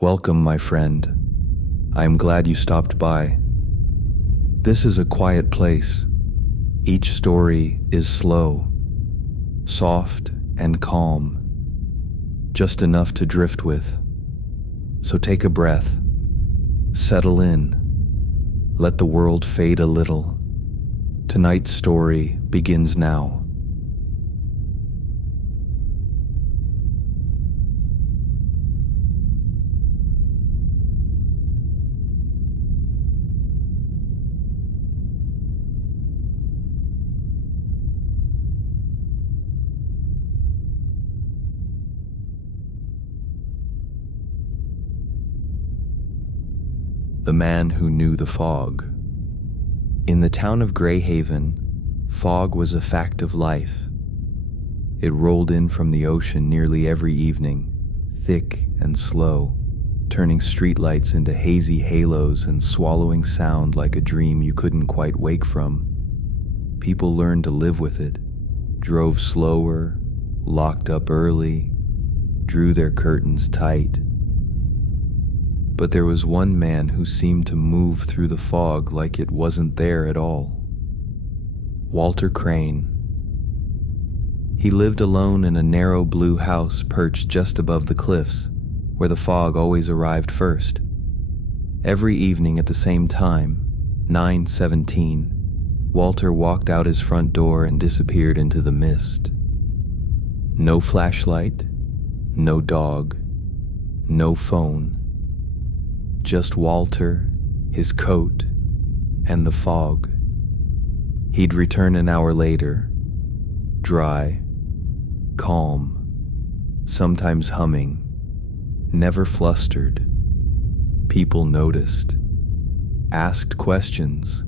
Welcome, my friend. I am glad you stopped by. This is a quiet place. Each story is slow, soft and calm, just enough to drift with. So take a breath, settle in, let the world fade a little. Tonight's story begins now. The Man Who Knew the Fog. In the town of Greyhaven, fog was a fact of life. It rolled in from the ocean nearly every evening, thick and slow, turning streetlights into hazy halos and swallowing sound like a dream you couldn't quite wake from. People learned to live with it, drove slower, locked up early, drew their curtains tight. But there was one man who seemed to move through the fog like it wasn't there at all. Walter Crane. He lived alone in a narrow blue house perched just above the cliffs, where the fog always arrived first. Every evening at the same time, 9:17, Walter walked out his front door and disappeared into the mist. No flashlight, no dog, no phone. Just Walter, his coat, and the fog. He'd return an hour later, dry, calm, sometimes humming, never flustered. People noticed, asked questions.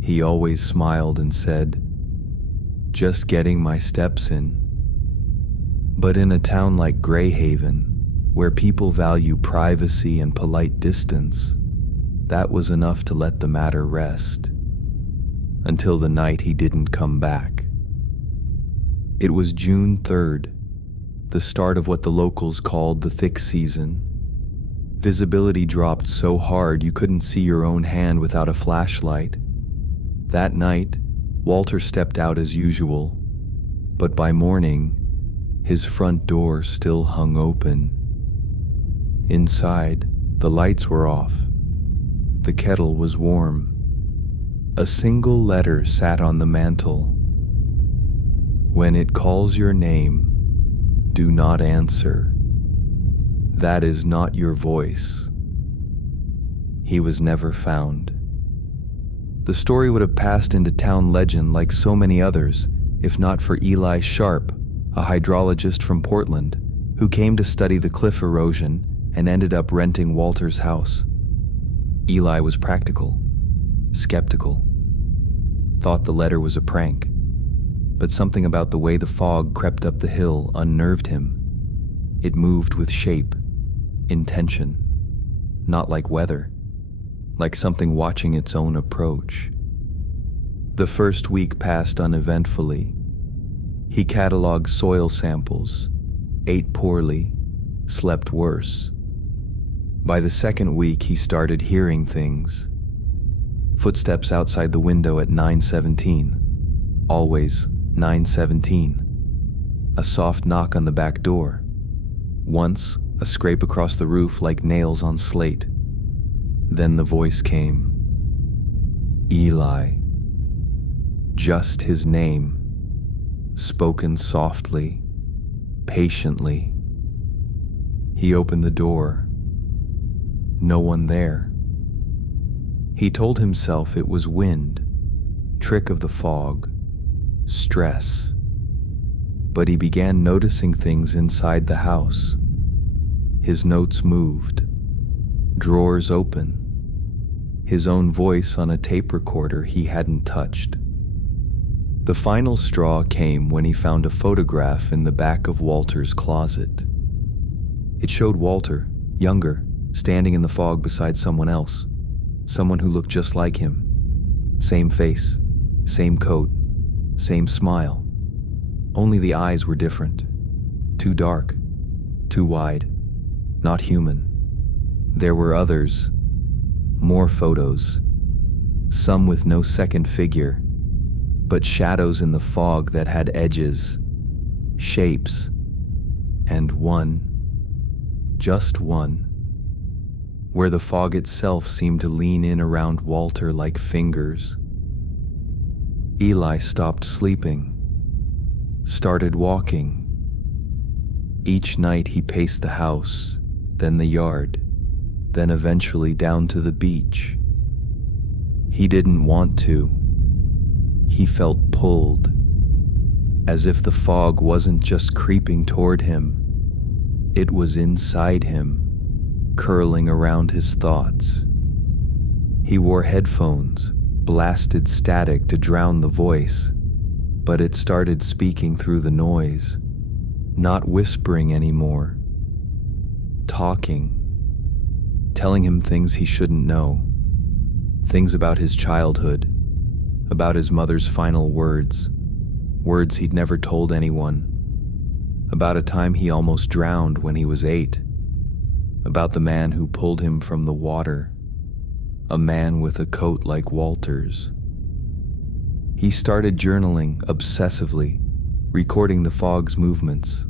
He always smiled and said, "Just getting my steps in." But in a town like Greyhaven, where people value privacy and polite distance, that was enough to let the matter rest. Until the night he didn't come back. It was June 3rd, the start of what the locals called the thick season. Visibility dropped so hard you couldn't see your own hand without a flashlight. That night, Walter stepped out as usual, but by morning, his front door still hung open. Inside, the lights were off. The kettle was warm. A single letter sat on the mantel. "When it calls your name, do not answer. That is not your voice." He was never found. The story would have passed into town legend like so many others, if not for Eli Sharp, a hydrologist from Portland, who came to study the cliff erosion and ended up renting Walter's house. Eli was practical, skeptical, thought the letter was a prank, but something about the way the fog crept up the hill unnerved him. It moved with shape, intention, not like weather, like something watching its own approach. The first week passed uneventfully. He cataloged soil samples, ate poorly, slept worse. By the second week, he started hearing things. Footsteps outside the window at 9:17. Always 9:17. A soft knock on the back door. Once, a scrape across the roof like nails on slate. Then the voice came. Eli. Just his name. Spoken softly, patiently. He opened the door. No one there. He told himself it was wind, trick of the fog, stress. But he began noticing things inside the house. His notes moved, drawers open, his own voice on a tape recorder he hadn't touched. The final straw came when he found a photograph in the back of Walter's closet. It showed Walter, younger, standing in the fog beside someone else, someone who looked just like him. Same face, same coat, same smile. Only the eyes were different. Too dark, too wide, not human. There were others, more photos, some with no second figure, but shadows in the fog that had edges, shapes, and one, just one, where the fog itself seemed to lean in around Walter like fingers. Eli stopped sleeping, started walking. Each night he paced the house, then the yard, then eventually down to the beach. He didn't want to. He felt pulled, as if the fog wasn't just creeping toward him. It was inside him, curling around his thoughts. He wore headphones, blasted static to drown the voice, but it started speaking through the noise, not whispering anymore, talking, telling him things he shouldn't know, things about his childhood, about his mother's final words, words he'd never told anyone, about a time he almost drowned when he was 8, about the man who pulled him from the water, a man with a coat like Walter's. He started journaling obsessively, recording the fog's movements.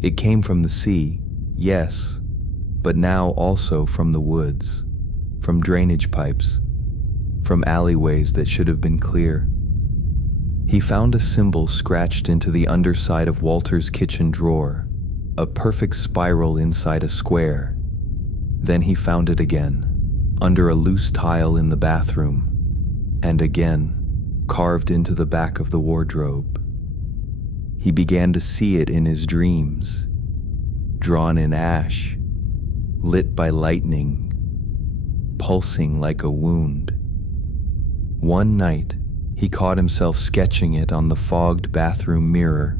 It came from the sea, yes, but now also from the woods, from drainage pipes, from alleyways that should have been clear. He found a symbol scratched into the underside of Walter's kitchen drawer, a perfect spiral inside a square. Then he found it again, under a loose tile in the bathroom, and again, carved into the back of the wardrobe. He began to see it in his dreams, drawn in ash, lit by lightning, pulsing like a wound. One night, he caught himself sketching it on the fogged bathroom mirror,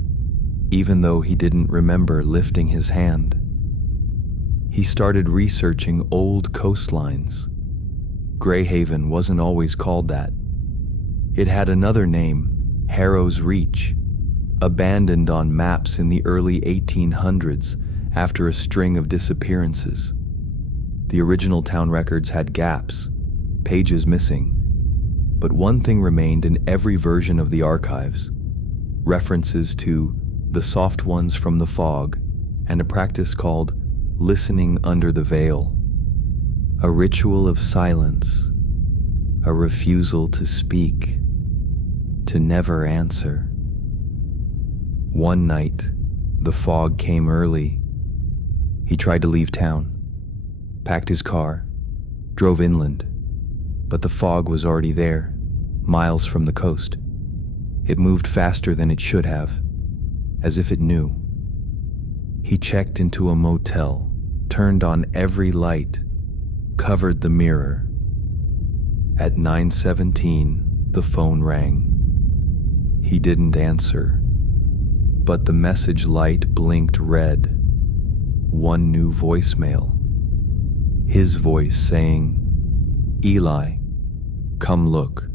even though he didn't remember lifting his hand. He started researching old coastlines. Greyhaven wasn't always called that. It had another name, Harrow's Reach, abandoned on maps in the early 1800s after a string of disappearances. The original town records had gaps, pages missing, but one thing remained in every version of the archives: references to the soft ones from the fog and a practice called listening under the veil, a ritual of silence, a refusal to speak, to never answer. One night, the fog came early. He tried to leave town, packed his car, drove inland, but the fog was already there, miles from the coast. It moved faster than it should have, as if it knew. He checked into a motel, turned on every light, covered the mirror. At 9:17, the phone rang. He didn't answer, but the message light blinked red. One new voicemail. His voice saying, "Eli, come look."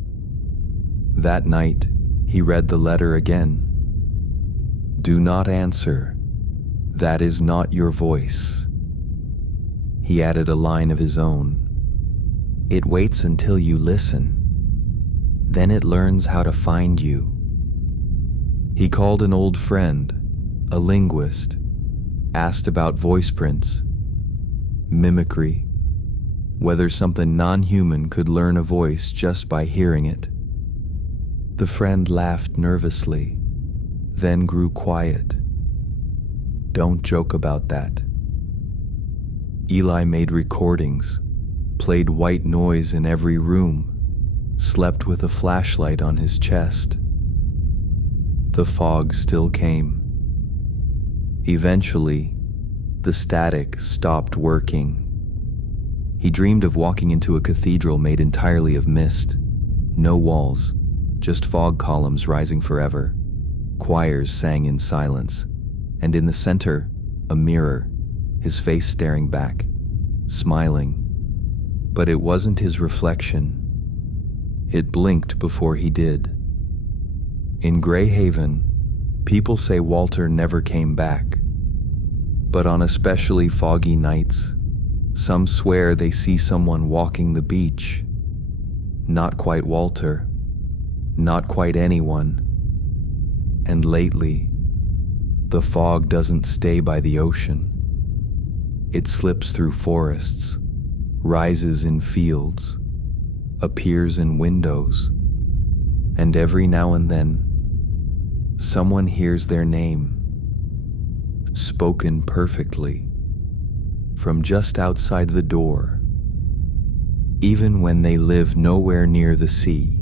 That night, he read the letter again. "Do not answer. That is not your voice." He added a line of his own. "It waits until you listen. Then it learns how to find you." He called an old friend, a linguist, asked about voice prints, mimicry, whether something non-human could learn a voice just by hearing it. The friend laughed nervously, then grew quiet. "Don't joke about that." Eli made recordings, played white noise in every room, slept with a flashlight on his chest. The fog still came. Eventually, the static stopped working. He dreamed of walking into a cathedral made entirely of mist. No walls, just fog columns rising forever. Choirs sang in silence, and in the center, a mirror, his face staring back, smiling. But it wasn't his reflection. It blinked before he did. In Greyhaven, people say Walter never came back. But on especially foggy nights, Some swear they see someone walking the beach. Not quite Walter, not quite anyone. And lately, the fog doesn't stay by the ocean. It slips through forests, rises in fields, appears in windows, and every now and then, someone hears their name, spoken perfectly, from just outside the door, even when they live nowhere near the sea.